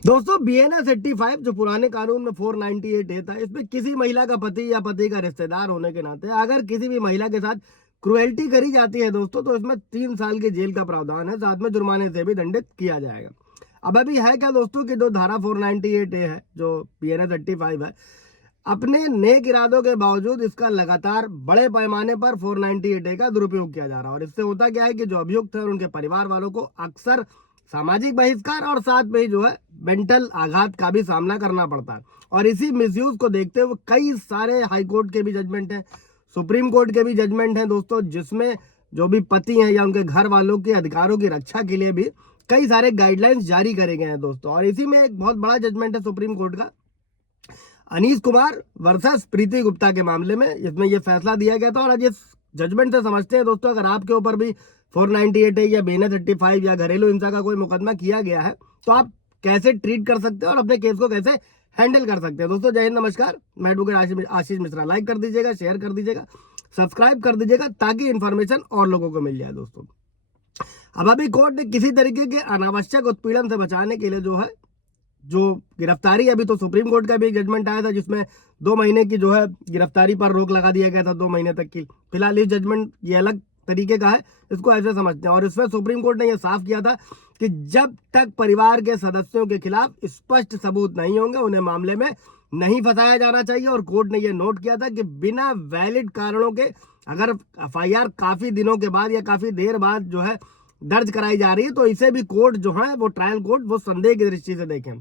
दोस्तों BNS 85 जो पुराने कानून में 498A था, इसमें किसी महिला का पति या पति का रिश्तेदार होने के नाते अगर किसी भी महिला के साथ क्रुएल्टी करी जाती है दोस्तों, तो इसमें 3 साल की जेल का प्रावधान है, साथ में जुर्माने से भी दंडित किया जाएगा। अब अभी है क्या दोस्तों कि जो धारा 498A है, जो BNS 85 है, अपने नेक इरादों के बावजूद इसका लगातार बड़े पैमाने पर 498A का दुरुपयोग किया जा रहा है। और इससे होता क्या है कि जो अभियुक्त है उनके परिवार वालों को अक्सर सामाजिक बहिष्कार और साथ में ही जो है मेंटल आघात का भी सामना करना पड़ता है। और इसी मिसयूज को देखते हुए कई सारे हाई कोर्ट के भी जजमेंट हैं, सुप्रीम कोर्ट के भी जजमेंट हैं दोस्तों, जिसमें जो भी पति हैं या उनके घर वालों के अधिकारों की रक्षा के लिए भी कई सारे गाइडलाइंस जारी करे गए हैं दोस्तों। और इसी में एक बहुत बड़ा जजमेंट है सुप्रीम कोर्ट का अनीश कुमार वर्सेस प्रीति गुप्ता के मामले में, इसमें यह फैसला दिया गया था। और आज इस जजमेंट से समझते हैं दोस्तों, अगर आपके ऊपर भी 498A या BNS 85 या घरेलू हिंसा का कोई मुकदमा किया गया है, तो आप कैसे ट्रीट कर सकते हैं और अपने केस को कैसे हैंडल कर सकते हैं। दोस्तों जय हिंद, नमस्कार, मैं एडवोकेट आशीष मिश्रा। लाइक कर दीजिएगा, शेयर कर दीजिएगा, सब्सक्राइब कर दीजिएगा, ताकि इन्फॉर्मेशन और लोगों को मिल जाए दोस्तों। अब अभी कोर्ट ने किसी तरीके के अनावश्यक उत्पीड़न से बचाने के लिए जो गिरफ्तारी, अभी तो सुप्रीम कोर्ट का भी एक जजमेंट आया था जिसमें 2 महीने की जो है गिरफ्तारी पर रोक लगा दिया गया था, 2 महीने तक की। फिलहाल इस जजमेंट ये अलग तरीके का है, इसको ऐसे समझते हैं। और इसमें सुप्रीम कोर्ट ने यह साफ किया था कि जब तक परिवार के सदस्यों के खिलाफ स्पष्ट सबूत नहीं होंगे, उन्हें मामले में नहीं फंसाया जाना चाहिए। और कोर्ट ने यह नोट किया था कि बिना वैलिड कारणों के अगर FIR काफी दिनों के बाद या काफी देर बाद जो है दर्ज कराई जा रही है, तो इसे भी कोर्ट जो है वो ट्रायल कोर्ट वो संदेह की दृष्टि से देखें।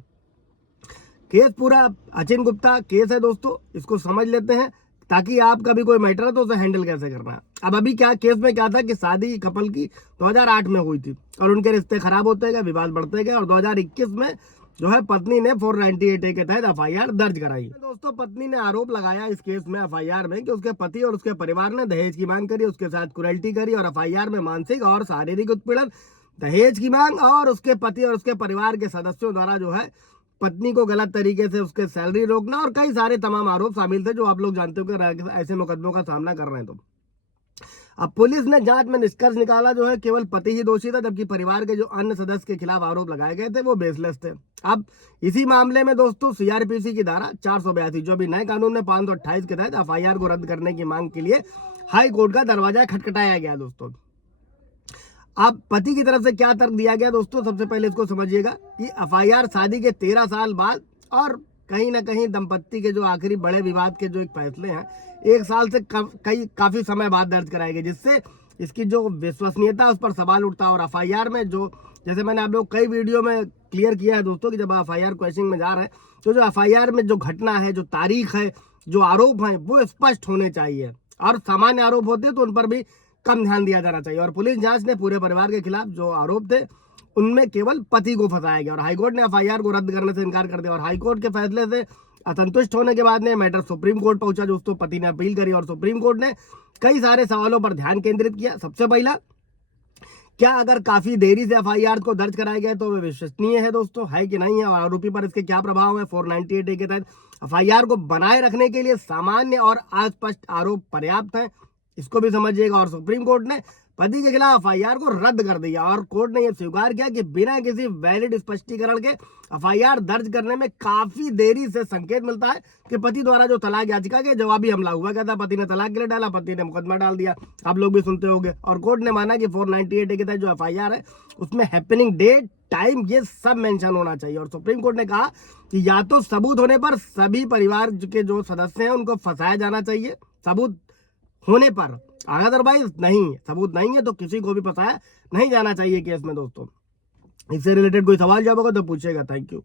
केस पूरा अचिन गुप्ता केस है दोस्तों, इसको समझ लेते हैं ताकि आपका भी कोई मैटर है तो उसे हैंडल कैसे करना है। अब अभी क्या केस में क्या था कि शादी कपल की 2008 में हुई थी और उनके रिश्ते खराब होते गए, विवाद बढ़ते गए, और 2021 में जो है पत्नी ने 498A के तहत FIR दर्ज कराई। दोस्तों पत्नी ने आरोप लगाया इस केस में FIR में कि उसके पति और उसके परिवार ने दहेज की मांग करी, उसके साथ क्रुएल्टी करी, और FIR में मानसिक और शारीरिक उत्पीड़न, दहेज की मांग और उसके पति और उसके परिवार के सदस्यों द्वारा जो है पत्नी को गलत तरीके से उसके सैलरी रोकना और कई सारे तमाम आरोप शामिल थे, जो आप लोग जानते हो कि ऐसे मुकदमों का सामना कर रहे हैं। तो अब पुलिस ने जांच में निष्कर्ष निकाला जो है केवल पति ही दोषी था, जबकि परिवार के जो अन्य सदस्य के खिलाफ आरोप लगाए गए थे वो बेसलेस थे। अब इसी मामले में दोस्तों CRPC की धारा 482 जो भी नए कानून में 528 के तहत FIR को रद्द करने की मांग के लिए हाई कोर्ट का दरवाजा खटखटाया गया दोस्तों। अब पति की तरफ से क्या तर्क दिया गया दोस्तों, सबसे पहले इसको समझिएगा कि FIR शादी के 13 साल बाद और कहीं ना कहीं दंपत्ति के जो आखिरी बड़े विवाद के जो एक फैसले हैं 1 साल से काफी समय बाद दर्ज कराए गए, जिससे इसकी जो विश्वसनीयता उस पर सवाल उठता है। और FIR में जो, जैसे मैंने आप लोग कई वीडियो में क्लियर किया है दोस्तों, कि जब FIR क्वेश्चनिंग में जा रहे हैं तो जो FIR में जो घटना है, जो तारीख है, जो आरोप है वो स्पष्ट होने चाहिए, और सामान्य आरोप होते हैं तो उन पर भी कम ध्यान दिया जाना चाहिए। और पुलिस जांच ने पूरे परिवार के खिलाफ जो आरोप थे उनमें केवल पति को फंसाया गया, और हाईकोर्ट ने FIR को रद्द करने से इनकार कर दिया। और हाईकोर्ट के फैसले से असंतुष्ट होने के बाद ने मैटर सुप्रीम कोर्ट पहुंचा, दोस्तों पति ने अपील करी, और सुप्रीम कोर्ट ने कई सारे सवालों पर ध्यान केंद्रित किया। सबसे पहला, क्या अगर काफी देरी से FIR को दर्ज कराया गया तो वे विश्वसनीय है दोस्तों, है कि नहीं है, और आरोपी पर इसके क्या प्रभाव है। 498A के तहत FIR को बनाए रखने के लिए सामान्य और अस्पष्ट आरोप पर्याप्त है, इसको भी समझिएगा। और सुप्रीम कोर्ट ने पति के खिलाफ FIR को रद्द कर दिया, और कोर्ट ने यह स्वीकार किया कि बिना किसी वैलिड स्पष्टीकरण के FIR दर्ज करने में काफी देरी से संकेत मिलता है कि पति द्वारा जो तलाक याचिका के जवाबी हमला हुआ क्या था, पति ने तलाक के लिए डाला, पति ने मुकदमा डाल दिया, आप लोग भी सुनते होंगे। और कोर्ट ने माना कि 498A के तहत जो FIR है उसमें हैपनिंग डेट, टाइम, ये सब मेंशन होना चाहिए। और सुप्रीम कोर्ट ने कहा कि या तो सबूत होने पर सभी परिवार के जो सदस्य हैं उनको फंसाया जाना चाहिए सबूत होने पर, अदरवाइज नहीं, सबूत नहीं है तो किसी को भी फंसाया नहीं जाना चाहिए केस में दोस्तों। इससे रिलेटेड कोई सवाल जवाब होगा तो पूछेगा। Thank you.